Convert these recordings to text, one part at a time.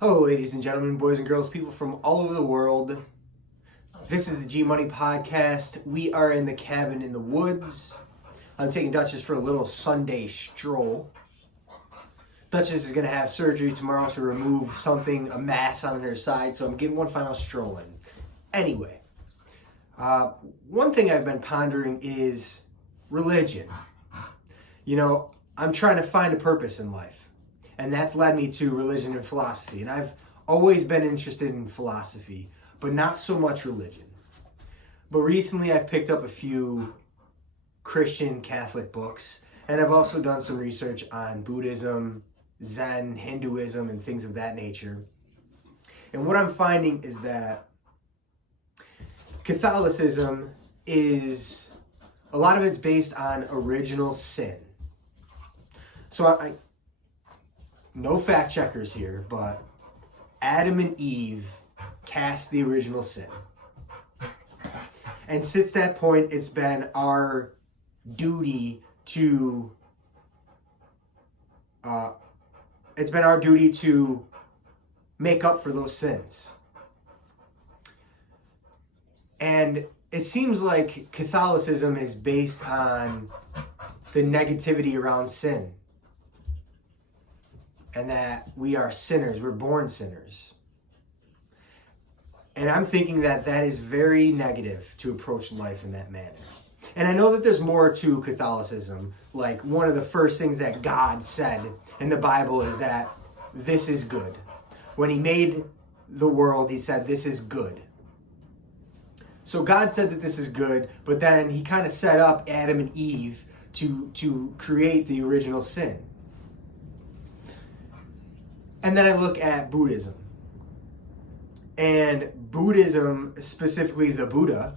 Hello, ladies and gentlemen, boys and girls, people from all over the world. This is the G Money Podcast. We are in the cabin in the woods. I'm taking Duchess for a little Sunday stroll. Duchess is going to have surgery tomorrow to remove something, a mass on her side, so I'm getting one final stroll in. Anyway, one thing I've been pondering is religion. You know, I'm trying to find a purpose in life. And that's led me to religion and philosophy. And I've always been interested in philosophy, but not so much religion. But recently I've picked up a few Christian Catholic books, and I've also done some research on Buddhism, Zen, Hinduism, and things of that nature. And what I'm finding is that Catholicism is, a lot of it's based on original sin. So I no fact checkers here, but Adam and Eve cast the original sin. And since that point, it's been our duty to make up for those sins. And it seems like Catholicism is based on the negativity around sin. And that we are sinners, we're born sinners. And I'm thinking that that is very negative to approach life in that manner. And I know that there's more to Catholicism. Like, one of the first things that God said in the Bible is that this is good. When he made the world, he said, this is good. So God said that this is good, but then he kind of set up Adam and Eve to create the original sin. And then I look at Buddhism. And Buddhism, specifically the Buddha,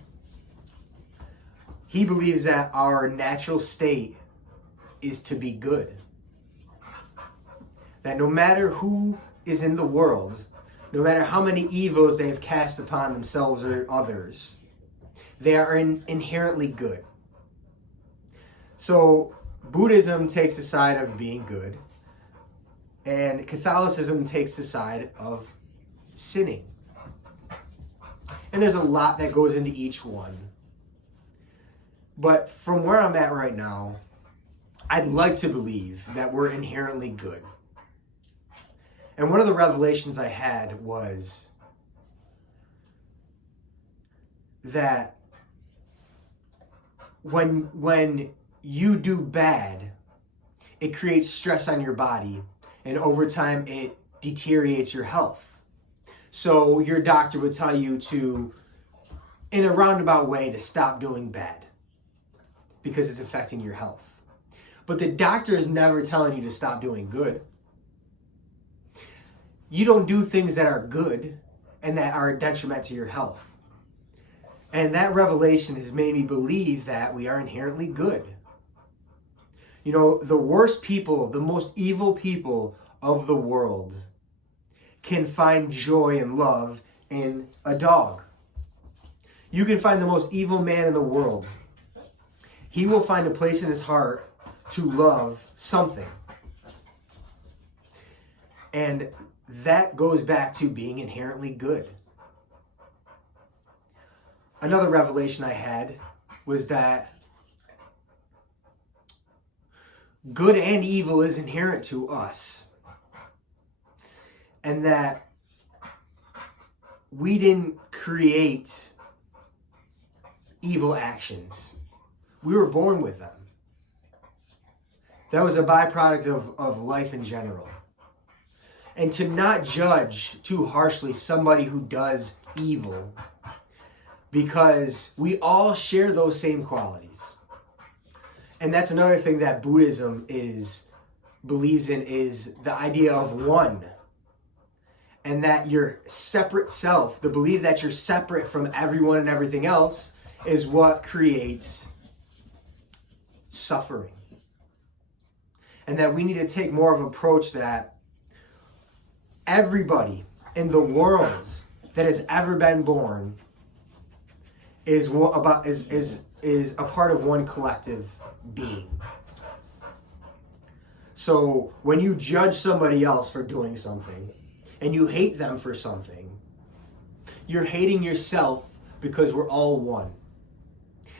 he believes that our natural state is to be good. That no matter who is in the world, no matter how many evils they have cast upon themselves or others, they are inherently good. So Buddhism takes the side of being good, and Catholicism takes the side of sinning. And there's a lot that goes into each one. But from where I'm at right now, I'd like to believe that we're inherently good. And one of the revelations I had was that when you do bad, it creates stress on your body. And over time, it deteriorates your health. So your doctor would tell you to, in a roundabout way, to stop doing bad because it's affecting your health. But the doctor is never telling you to stop doing good. You don't do things that are good and that are a detriment to your health. And that revelation has made me believe that we are inherently good. You know, the worst people, the most evil people of the world can find joy and love in a dog. You can find the most evil man in the world. He will find a place in his heart to love something. And that goes back to being inherently good. Another revelation I had was that good and evil is inherent to us. And that we didn't create evil actions. We were born with them. That was a byproduct of life in general. And to not judge too harshly somebody who does evil, because we all share those same qualities. And that's another thing that Buddhism believes in, is the idea of one. And that your separate self, the belief that you're separate from everyone and everything else, is what creates suffering. And that we need to take more of an approach that everybody in the world that has ever been born is a part of one collective being. So when you judge somebody else for doing something, and you hate them for something, you're hating yourself because we're all one.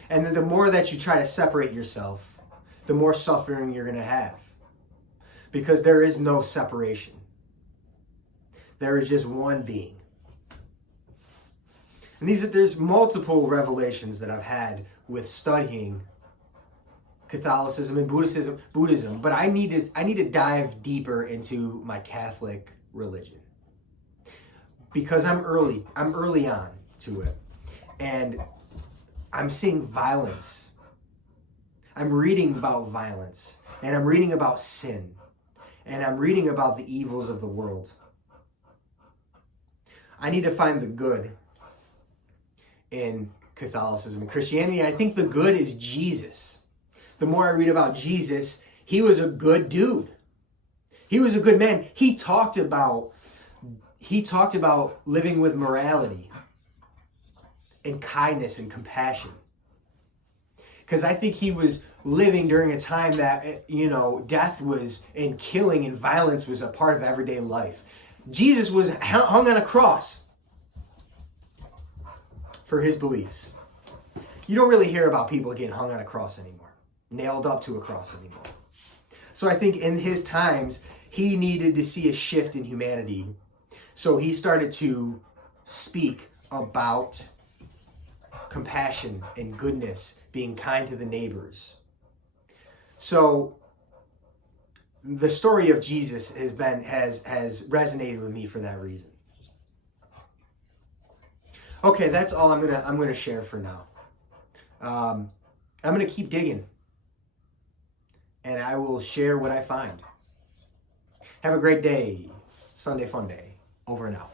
And then the more that you try to separate yourself, the more suffering you're going to have. Because there is no separation. There is just one being. And there's multiple revelations that I've had with studying Catholicism and Buddhism, but I need to dive deeper into my Catholic religion. Because I'm early on to it. And I'm seeing violence. I'm reading about violence. And I'm reading about sin. And I'm reading about the evils of the world. I need to find the good in Catholicism and Christianity. I think the good is Jesus. The more I read about Jesus, he was a good dude. He was a good man. He talked about living with morality and kindness and compassion. Because I think he was living during a time that, death was, and killing and violence was a part of everyday life. Jesus was hung on a cross for his beliefs. You don't really hear about people getting hung on a cross anymore, nailed up to a cross anymore. So I think in his times, he needed to see a shift in humanity. So he started to speak about compassion and goodness, being kind to the neighbors. So the story of Jesus has resonated with me for that reason. Okay, that's all I'm gonna share for now. I'm gonna keep digging, and I will share what I find. Have a great day. Sunday Fun Day. Over and out.